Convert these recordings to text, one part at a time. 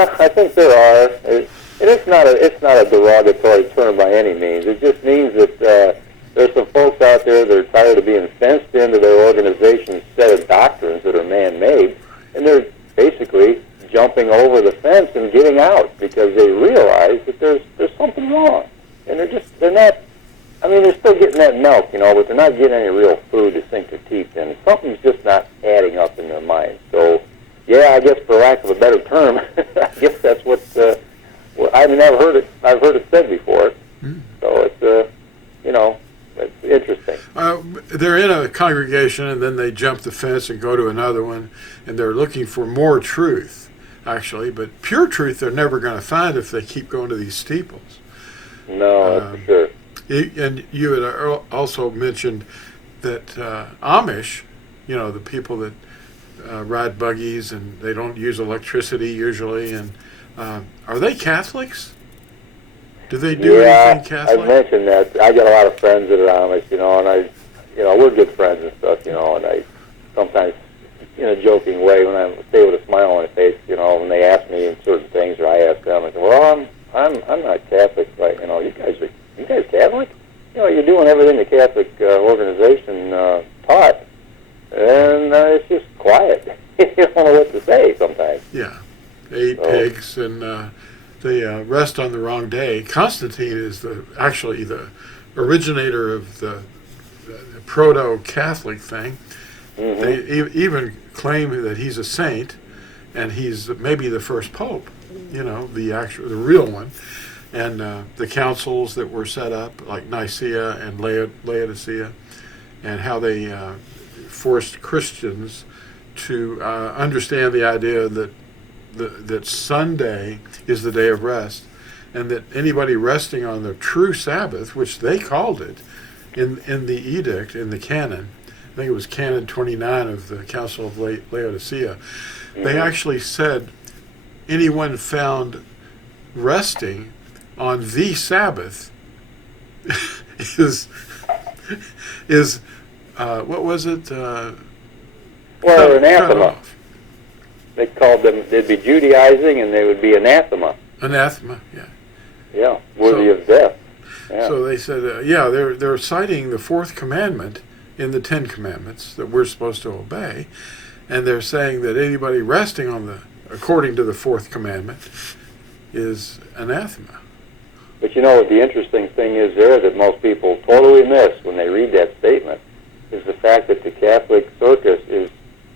Yeah, I think there are. And it's not a derogatory term by any means. It just means that there's some folks out there that are tired of being fenced into their organization's set of doctrines that are man-made, and they're basically jumping over the fence and getting out because they realize that there's something wrong, and they're not. I mean, they're still getting that milk, but they're not getting any real food to sink their teeth in. Something's just not adding up in their mind. So, yeah, I guess for lack of a better term, I guess that's what. I mean, I've heard it said before. So it's it's interesting. They're in a congregation, and then they jump the fence and go to another one, and they're looking for more truth, actually. But pure truth they're never going to find if they keep going to these steeples. No, that's for sure. And you had also mentioned that Amish, the people that ride buggies and they don't use electricity usually, and are they Catholics? Do they do anything Catholic? I mentioned that. I got a lot of friends that are Amish, and we're good friends and stuff, and I sometimes, in a joking way, when I stay with a smile on my face, when they ask me certain things or I ask them, I say, well, I'm not Catholic, right? You guys Catholic? You're doing everything the Catholic organization taught, and it's just quiet. You don't know what to say sometimes. Yeah, they eat pigs and they rest on the wrong day. Constantine is actually the originator of the proto-Catholic thing. Mm-hmm. They even claim that he's a saint, and he's maybe the first pope. The real one. And the councils that were set up, like Nicaea and Laodicea, and how they forced Christians to understand the idea that Sunday is the day of rest, and that anybody resting on the true Sabbath, which they called it in the edict, in the canon, I think it was Canon 29 of the Council of Laodicea, they actually said anyone found resting on the Sabbath is what was it? Anathema. They called them. They'd be Judaizing, and they would be anathema. Anathema, yeah. Yeah, worthy of death. Yeah. So they said, they're citing the fourth commandment in the Ten Commandments that we're supposed to obey, and they're saying that anybody resting according to the fourth commandment is anathema. But what the interesting thing is there that most people totally miss when they read that statement is the fact that the Catholic circus is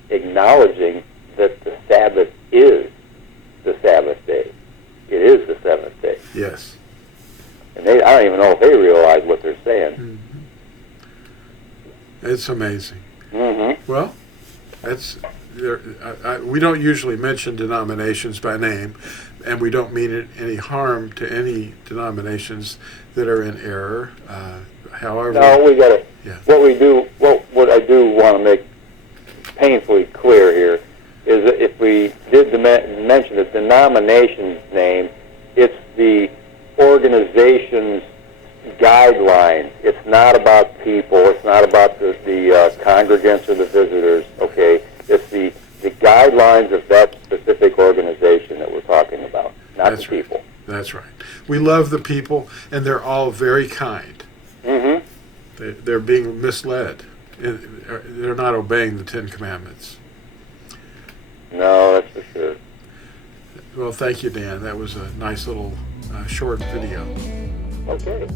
acknowledging that the Sabbath is the Sabbath day. It is the seventh day. Yes. And I don't even know if they realize what they're saying. Mm-hmm. It's amazing. Mm-hmm. Well, we don't usually mention denominations by name, and we don't mean any harm to any denominations that are in error. However, no, we got to. Yeah. What I do want to make painfully clear here is that if we did mention the denomination's name, it's the organization's guidelines. It's not about people. It's not about the congregants or the visitors. Okay, it's the guidelines of that specific organization that we're talking about, not the people. That's right. We love the people, and they're all very kind. Mm-hmm. They're being misled. They're not obeying the Ten Commandments. No, that's for sure. Well, thank you, Dan. That was a nice little short video. Okay.